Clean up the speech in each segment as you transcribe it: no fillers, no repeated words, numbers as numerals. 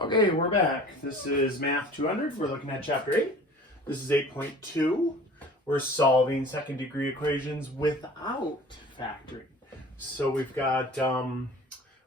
Okay, we're back. This is Math 200. We're looking at Chapter 8. This is 8.2. We're solving second degree equations without factoring. So we've got,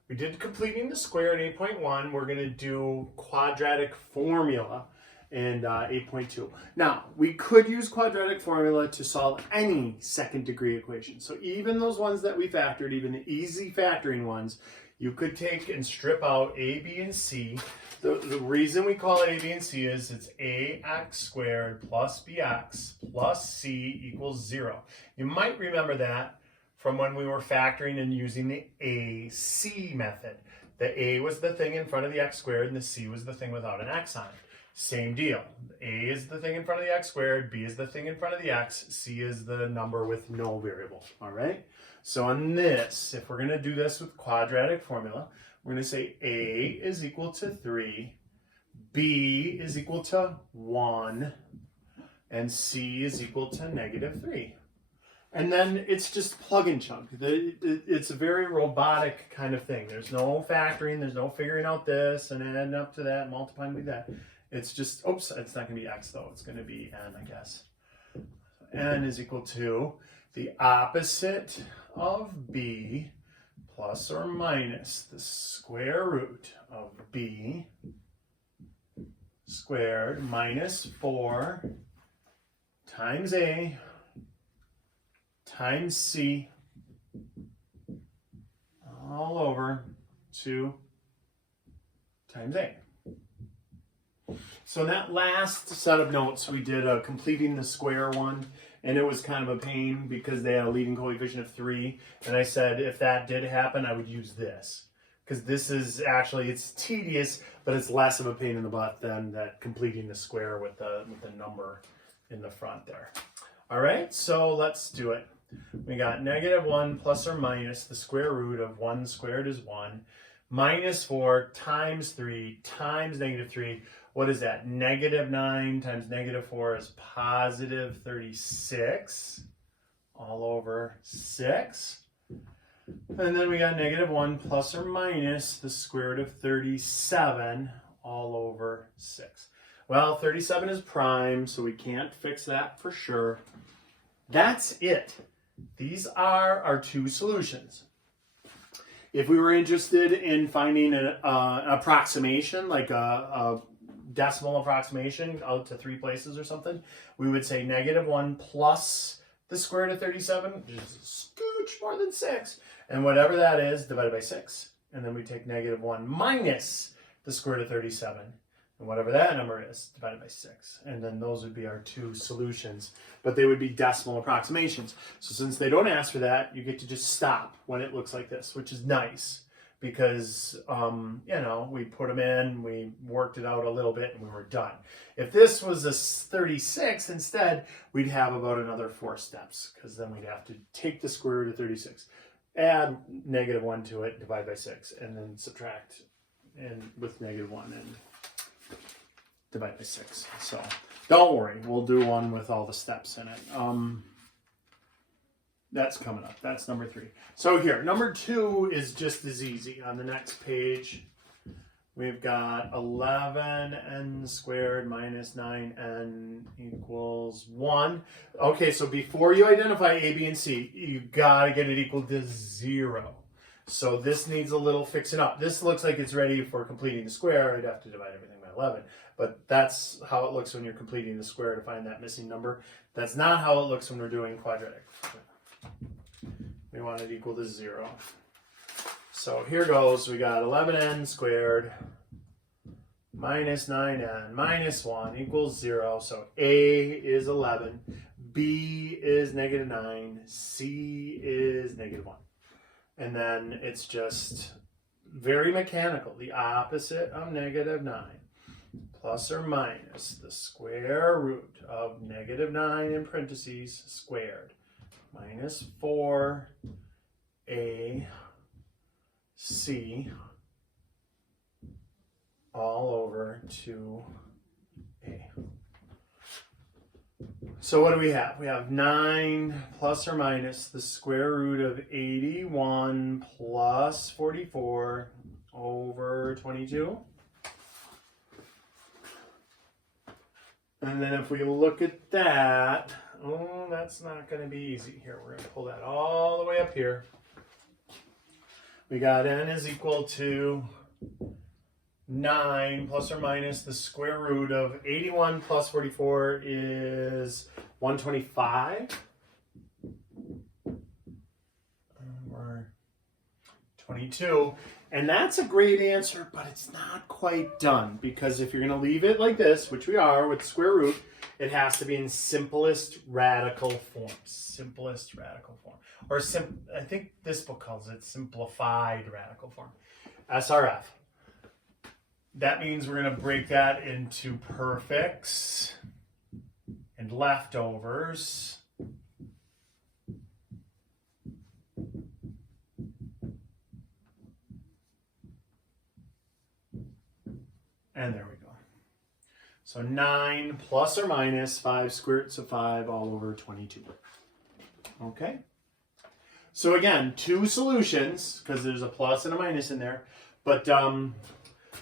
we did completing the square in 8.1. We're going to do quadratic formula in 8.2. Now, we could use quadratic formula to solve any second degree equation. So even those ones that we factored, even the easy factoring ones, you could take and strip out a, b, and c. The reason we call it a, b, and c is it's ax squared plus bx plus c equals 0. You might remember that from when we were factoring and using the AC method. The a was the thing in front of the x squared and the c was the thing without an x on it. Same deal. A is the thing in front of the x squared, b is the thing in front of the x, c is the number with no variable. All right? So on this, if we're going to do this with quadratic formula, we're going to say a is equal to 3, b is equal to 1, and c is equal to -3. And then it's just plug and chunk. It's a very robotic kind of thing. There's no factoring, there's no figuring out this and adding up to that, multiplying with that. It's just, oops, it's not going to be x though, it's going to be n, I guess. N is equal to the opposite of b plus or minus the square root of b squared minus 4 times a times c all over 2 times a. So in that last set of notes, we did a completing the square one, and it was kind of a pain because they had a leading coefficient of 3. And I said if that did happen, I would use this. Because this is actually, it's tedious, but it's less of a pain in the butt than that completing the square with the number in the front there. All right, so let's do it. We got -1 plus or minus the square root of 1 squared is 1, minus 4 times 3 times -3. What is that? -9 times -4 is positive 36 all over 6. And then we got -1 plus or minus the square root of 37 all over 6. Well, 37 is prime, so we can't fix that for sure. That's it. These are our two solutions. If we were interested in finding an approximation, like a decimal approximation out to 3 places or something, we would say -1 plus the square root of 37, which is a scooch more than 6, and whatever that is divided by 6. And then we take -1 minus the square root of 37, and whatever that number is divided by 6. And then those would be our two solutions, but they would be decimal approximations. So since they don't ask for that, you get to just stop when it looks like this, which is nice. Because, you know, we put them in, we worked it out a little bit, and we were done. If this was a 36 instead, we'd have about another 4 steps, because then we'd have to take the square root of 36, add -1 to it, divide by 6, and then subtract and with -1 and divide by 6. So don't worry, we'll do one with all the steps in it. That's coming up. That's number 3. So here, number 2 is just as easy. On the next page, we've got 11n squared minus 9n equals 1. Okay, so before you identify a, b, and c, you got to get it equal to 0. So this needs a little fixing up. This looks like it's ready for completing the square. I'd have to divide everything by 11. But that's how it looks when you're completing the square to find that missing number. That's not how it looks when we're doing quadratic. We want it equal to 0. So here goes. We got 11n squared minus 9n minus 1 equals 0. So a is 11, b is -9, c is -1. And then it's just very mechanical. The opposite of -9 plus or minus the square root of -9 in parentheses squared minus 4ac all over 2a. So what do we have? We have 9 plus or minus the square root of 81 plus 44 over 22. And then if we look at that, oh, that's not going to be easy. Here, we're going to pull that all the way up here. We got n is equal to 9 plus or minus the square root of 81 plus 44 is 125. Or 22. And that's a great answer, but it's not quite done, because if you're going to leave it like this, which we are with square root, it has to be in simplest radical form. Simplest radical form. Or I think this book calls it simplified radical form. SRF. That means we're going to break that into perfects and leftovers. And there we go. So 9 plus or minus 5 square roots of 5 all over 22. Okay? So again, two solutions, because there's a plus and a minus in there, but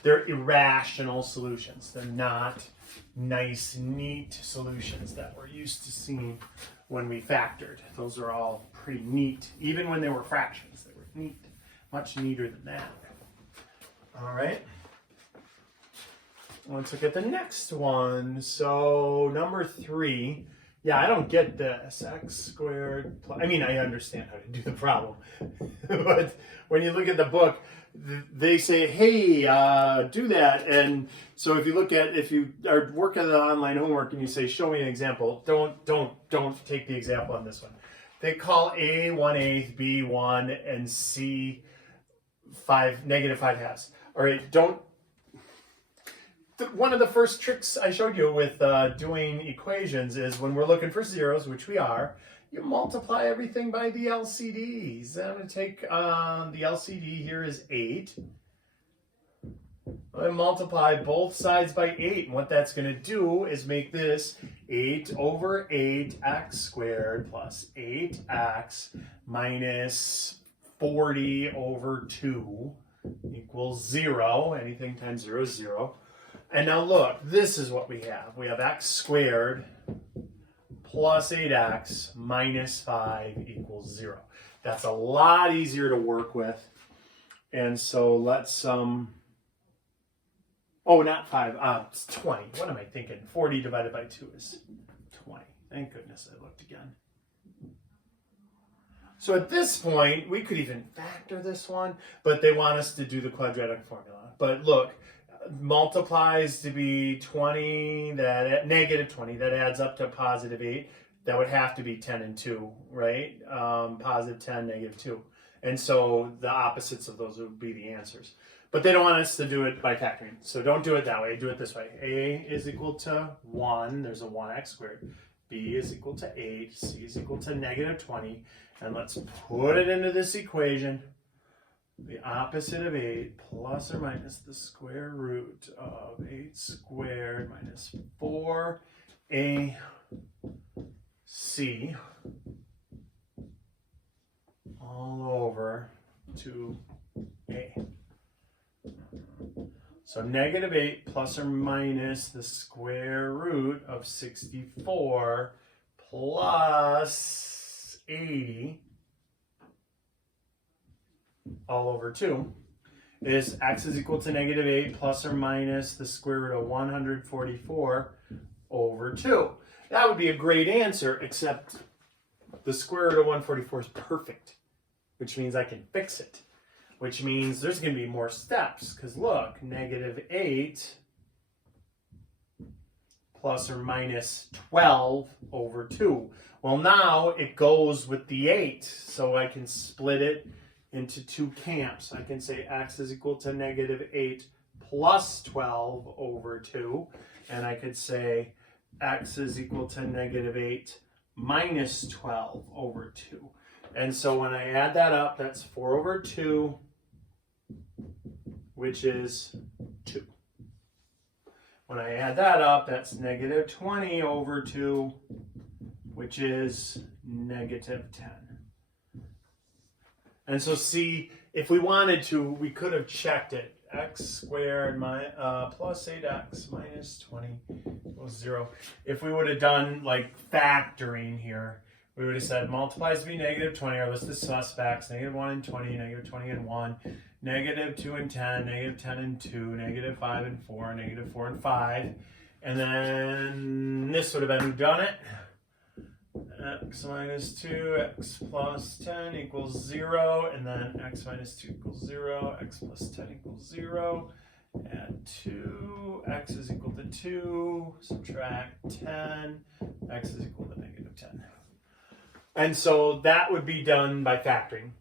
they're irrational solutions. They're not nice, neat solutions that we're used to seeing when we factored. Those are all pretty neat. Even when they were fractions, they were neat. Much neater than that. All right? Let's look at the next one. So number 3, yeah, I don't get this. X squared plus, I mean, I understand how to do the problem. But when you look at the book, they say, hey, do that. And so if you are working on the online homework and you say, show me an example, don't take the example on this one. They call A 1/8, B 1, and C negative 5 halves. All right, one of the first tricks I showed you with doing equations is when we're looking for zeros, which we are, you multiply everything by the LCDs. I'm going to take the LCD here is 8. I multiply both sides by 8. And what that's going to do is make this 8 over 8x squared plus 8x minus 40 over 2 equals 0. Anything times 0 is 0. And now look, this is what we have. We have x squared plus 8x minus 5 equals 0. That's a lot easier to work with. And so let's, oh, not 5, it's 20. What am I thinking? 40 divided by 2 is 20. Thank goodness I looked again. So at this point, we could even factor this one, but they want us to do the quadratic formula. But look, multiplies to be 20, negative 20, that adds up to positive 8. That would have to be 10 and 2, right? Positive 10, negative 2. And so the opposites of those would be the answers. But they don't want us to do it by factoring. So don't do it that way. Do it this way. A is equal to 1. There's a 1x squared. B is equal to 8. C is equal to negative 20. And let's put it into this equation. The opposite of 8 plus or minus the square root of 8 squared minus 4ac all over 2a. So negative 8 plus or minus the square root of 64 plus 80 all over 2 is x is equal to negative 8 plus or minus the square root of 144 over 2. That would be a great answer, except the square root of 144 is perfect, which means I can fix it, which means there's going to be more steps, because look, negative 8 plus or minus 12 over 2. Well, now it goes with the 8, so I can split it into two camps. I can say x is equal to negative 8 plus 12 over 2. And I could say x is equal to negative 8 minus 12 over 2. And so when I add that up, that's 4 over 2, which is 2. When I add that up, that's negative 20 over 2, which is negative 10. And so see, if we wanted to, we could have checked it x squared plus 8x minus 20 equals 0. If we would have done like factoring here, we would have said multiplies to be negative 20, our list of suspects, negative 1 and 20, negative 20 and 1, negative 2 and 10, negative 10 and 2, negative 5 and 4, negative 4 and 5. And then this would have been whodunit. X minus 2, x plus 10 equals 0, and then x minus 2 equals 0, x plus 10 equals 0, add 2, x is equal to 2, subtract 10, x is equal to negative 10. And so that would be done by factoring.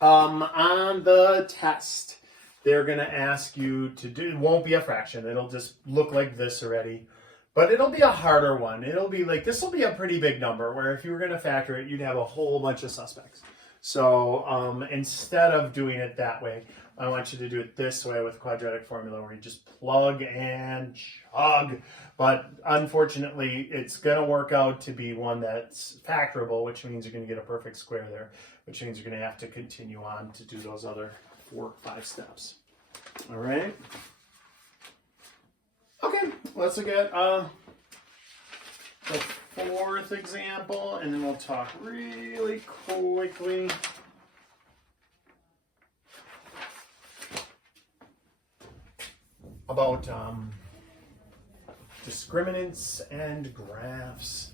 On the test, they're going to ask you to do, it won't be a fraction, it'll just look like this already. But it'll be a harder one. It'll be like, this will be a pretty big number, where if you were going to factor it, you'd have a whole bunch of suspects. So instead of doing it that way, I want you to do it this way with quadratic formula, where you just plug and chug. But unfortunately, it's going to work out to be one that's factorable, which means you're going to get a perfect square there, which means you're going to have to continue on to do those other 4 or 5 steps. All right. Okay, let's look at the 4th example, and then we'll talk really quickly about discriminants and graphs.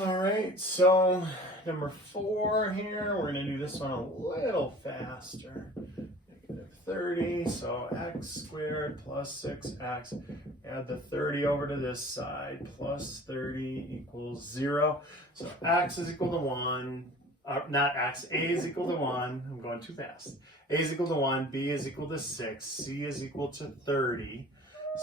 All right, so number 4 here, we're going to do this one a little faster. Negative 30, so x squared plus 6x. Add the 30 over to this side, plus 30 equals 0. So x is equal to 1, not x, a is equal to 1. I'm going too fast. A is equal to 1, b is equal to 6, c is equal to 30.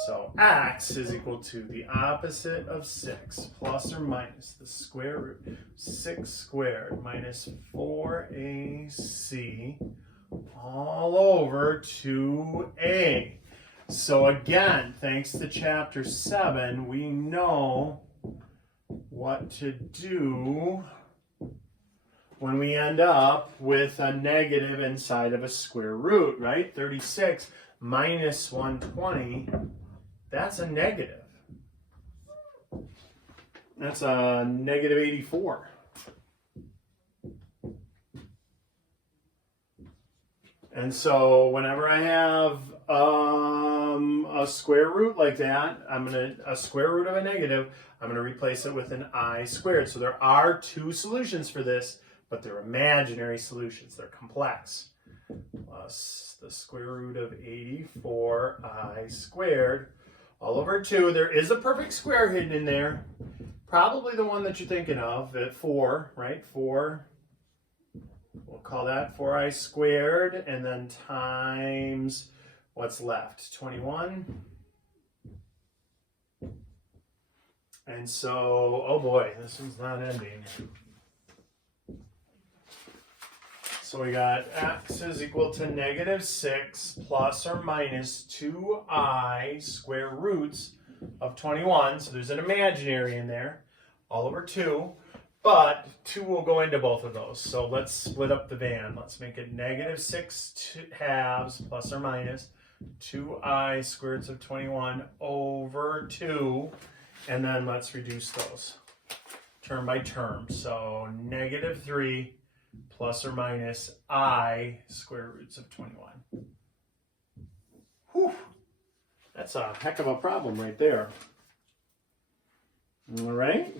So x is equal to the opposite of 6 plus or minus the square root 6 squared minus 4ac all over 2a. So again, thanks to chapter 7, we know what to do when we end up with a negative inside of a square root, right? 36 minus 120, that's a negative. That's a negative 84. And so whenever I have a square root like that, a square root of a negative, I'm going to replace it with an I squared. So there are 2 solutions for this, but they're imaginary solutions. They're complex. Plus the square root of 84i squared all over 2. There is a perfect square hidden in there. Probably the one that you're thinking of at 4, right? 4. We'll call that 4i squared, and then times what's left, 21. And so, oh boy, this one's not ending. So we got x is equal to negative 6 plus or minus 2i square roots of 21. So there's an imaginary in there, all over 2. But 2 will go into both of those. So let's split up the van. Let's make it negative 6 halves plus or minus 2i square roots of 21 over 2. And then let's reduce those term by term. So negative 3 plus or minus I square roots of 21. Whew. That's a heck of a problem right there. All right.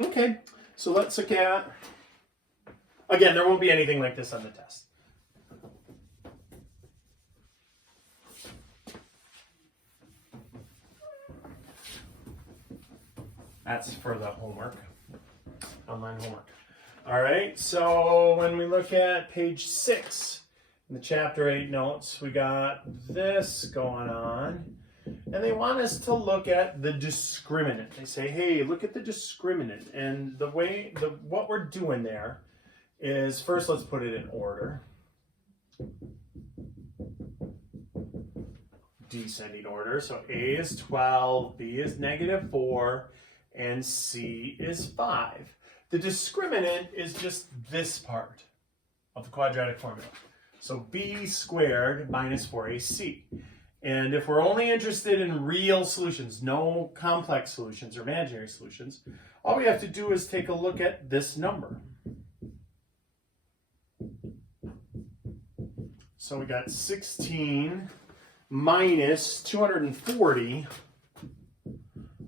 Okay, so let's look at, again, there won't be anything like this on the test. That's for the homework, online homework. All right, so when we look at page 6 in the chapter 8 notes, we got this going on. And they want us to look at the discriminant. They say, hey, look at the discriminant. And what we're doing there is, first let's put it in order. descending order. So A is 12, B is -4, and C is 5. The discriminant is just this part of the quadratic formula. So B squared minus 4AC. And if we're only interested in real solutions, no complex solutions or imaginary solutions, all we have to do is take a look at this number. So we got 16 minus 240.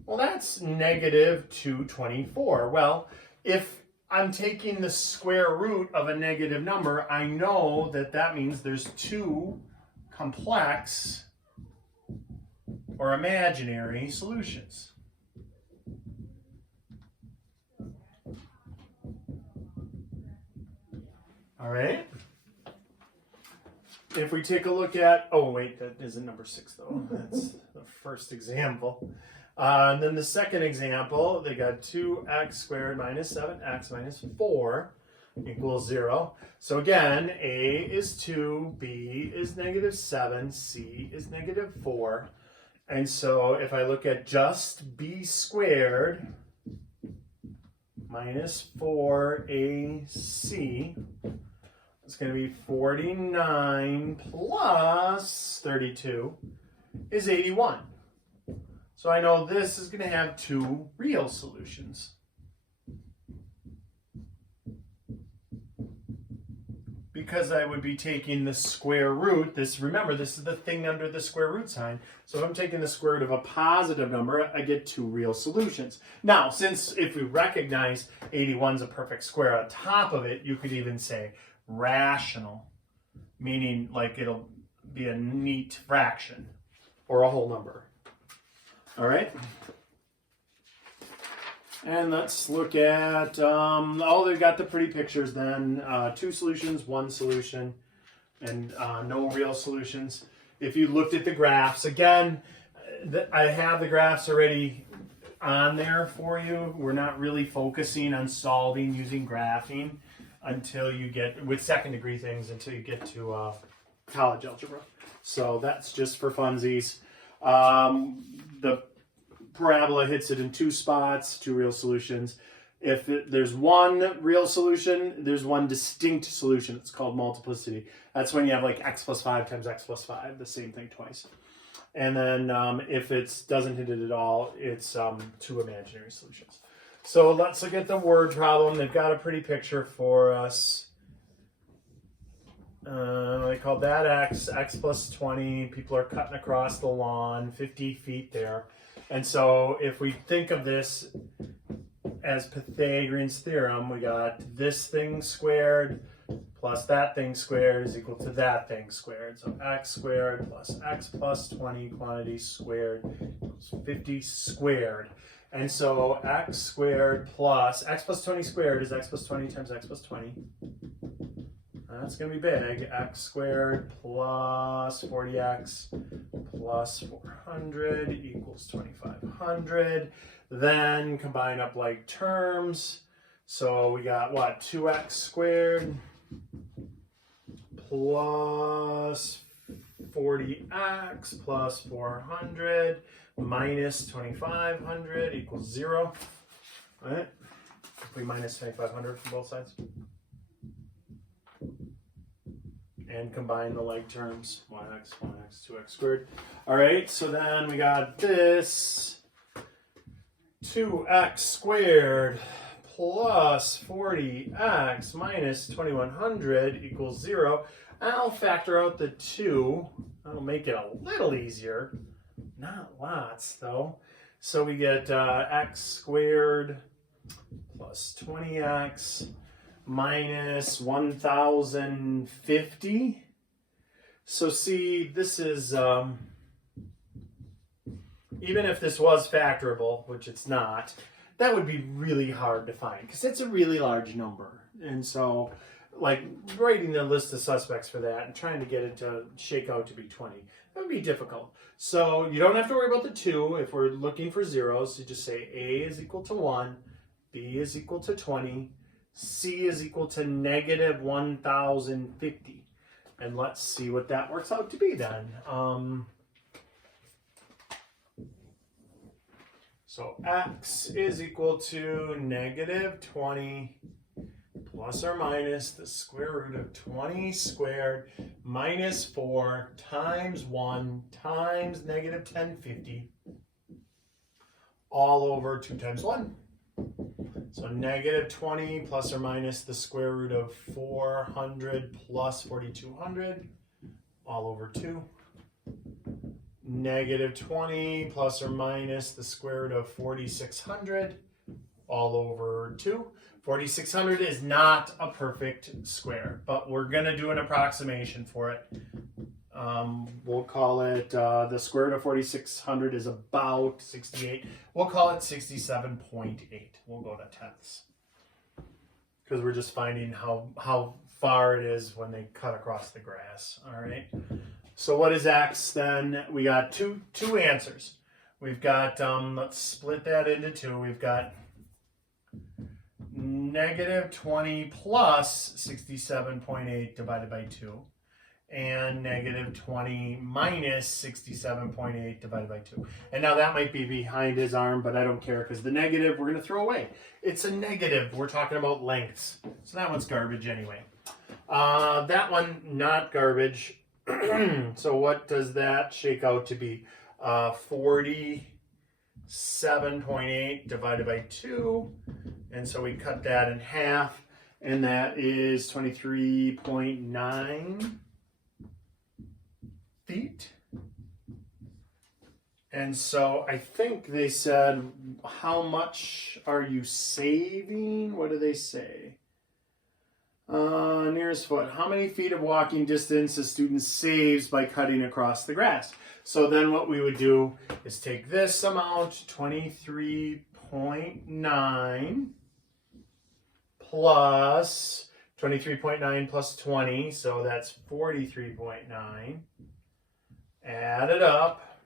Well, that's -224. Well, if I'm taking the square root of a negative number, I know that that means there's two complex or imaginary solutions. All right. If we take a look at, oh wait, that isn't number 6 though. That's the first example. And then the second example, they got 2x squared minus 7x minus 4 equals 0. So again, A is 2, B is -7, C is -4. And so if I look at just B squared minus 4AC, it's going to be 49 plus 32 is 81. So I know this is going to have two real solutions. Because I would be taking the square root, remember, this is the thing under the square root sign. So if I'm taking the square root of a positive number, I get two real solutions. Now, since if we recognize 81 is a perfect square on top of it, you could even say rational, meaning like it'll be a neat fraction or a whole number. All right. And let's look at, they've got the pretty pictures then. Two solutions, one solution, and no real solutions. If you looked at the graphs, again, I have the graphs already on there for you. We're not really focusing on solving using graphing until you get, with second degree things, until you get to college algebra. So that's just for funsies. The parabola hits it in two spots, two real solutions. If there's one real solution, there's one distinct solution. It's called multiplicity. That's when you have like x plus 5 times x plus 5, the same thing twice. And then if it doesn't hit it at all, it's two imaginary solutions. So let's look at the word problem. They've got a pretty picture for us. They call that x plus 20. People are cutting across the lawn, 50 feet there. And so if we think of this as Pythagorean's theorem, we got this thing squared plus that thing squared is equal to that thing squared. So x squared plus x plus 20 quantity squared equals 50 squared. And so x plus 20 squared is x plus 20 times x plus 20. That's going to be big. X squared plus 40x plus 400 equals 2500. Then combine up like terms. So we got what? 2x squared plus 40x plus 400 minus 2500 equals 0. All right? If we minus 2500 from both sides. And combine the like terms, 1x, 2x squared. All right, so then we got this 2x squared plus 40x minus 2100 equals 0. I'll factor out the 2. That'll make it a little easier. Not lots, though. So we get x squared plus 20x minus 1050. So see, this is, even if this was factorable, which it's not, that would be really hard to find because it's a really large number. And so like writing the list of suspects for that and trying to get it to shake out to be 20, that would be difficult. So you don't have to worry about the 2. If we're looking for zeros, you just say A is equal to 1, B is equal to 20, C is equal to negative 1050. And let's see what that works out to be then. So x is equal to negative 20 plus or minus the square root of 20 squared minus 4 times 1 times negative 1050 all over 2 times 1. So negative 20 plus or minus the square root of 400 plus 4200 all over 2. Negative 20 plus or minus the square root of 4600 all over 2. 4600 is not a perfect square, but we're going to do an approximation for it. We'll call it, the square root of 4600 is about 68. We'll call it 67.8. We'll go to tenths. Because we're just finding how far it is when they cut across the grass. All right. So what is x then? We got two answers. We've got, let's split that into two. We've got negative 20 plus 67.8 divided by 2. And negative 20 minus 67.8 divided by 2. And now that might be behind his arm, but I don't care because the negative we're going to throw away. It's a negative. We're talking about lengths. So that one's garbage anyway. That one, not garbage. So what does that shake out to be? 47.8 divided by 2. And so we cut that in half. And that is 23.9 feet. And so I think they said, how much are you saving? What do they say? Nearest foot. How many feet of walking distance a student saves by cutting across the grass? So then what we would do is take this amount, 23.9 plus 23.9 plus 20, so that's 43.9. Add it up.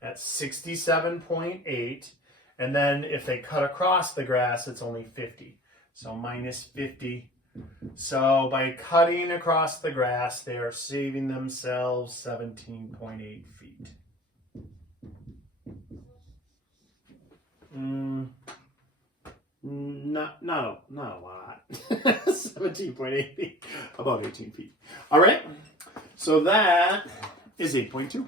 That's 67.8. And then if they cut across the grass, it's only 50. So minus 50. So by cutting across the grass, they are saving themselves 17.8 feet. Not a lot. 17.8 feet. About 18 feet. All right. So that is 8.2.